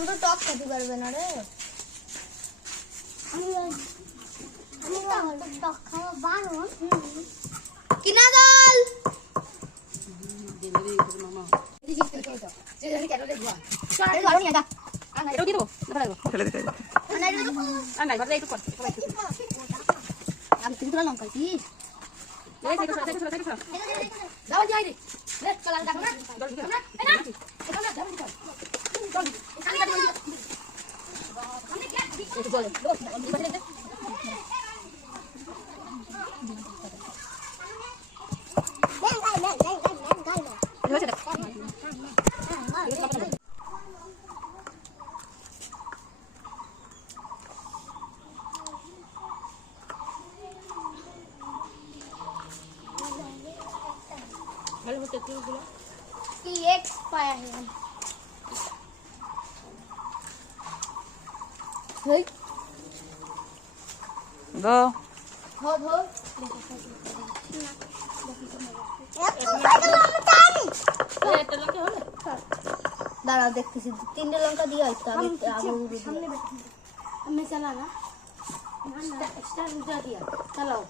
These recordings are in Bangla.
গরম তো টক খেতে পারবে না রে কিনা জল এটাও দিয়ে দেবো একটু জল দে। এটা হয়েছে দেখ। ভালো Go. Hold, hold. দাঁড়াও দেখতেছি তিনটে লঙ্কা দিয়ে হয়তো আমি আগে সামনে আমি চালা না স্টার উঠা দিয়া চালাও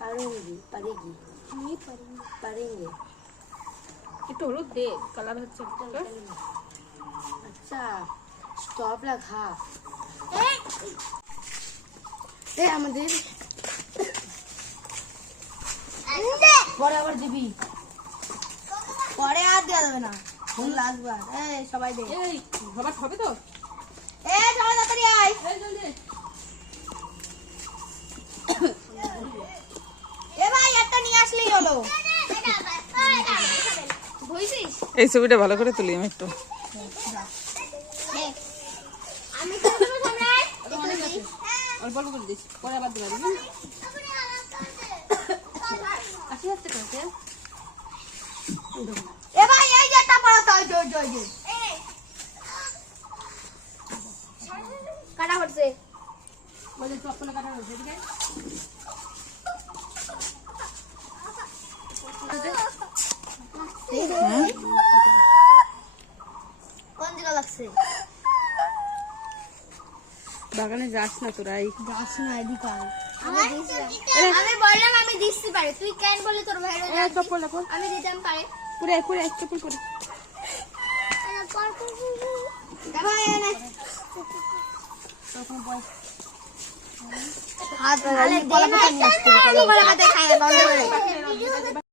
পারেঙ্গি পারেঙ্গি পারেঙ্গি একটু হলুদ দে কালার হচ্ছে আচ্ছা স্টপ রাখা এ আমাদের। পরে আবার দিবি। পরে আর দেওয়া যাবে না। লাগবে এই সবাই দে। এই হবার হবে তো। এ সবাই তাড়াতাড়ি আয়। এই জলদি। এ ভাই একটা নিয়ে আসলেই হলো। এই ছবিটা ভালো করে তুলি আমি একটু। আমি অনেক আছে। অল্প অল্প করে দিস পরে আবার যে তো কাটা হচ্ছে যে চপ্পলে কাটা হচ্ছে ঠিক আছে বাগানে যাস না তোরাই যাস না এদিকে। আমি বললাম আমি দিচ্ছি পারে। তুই কেন বলে তোর ভাইরে চপ্পল চপ্পল আমি দিতাম পারে। পুরে পুরে এক চপ্পল করে হাত গলা পাতা নিয়ে আসতে গলা পাতা খায় বন্ধ করে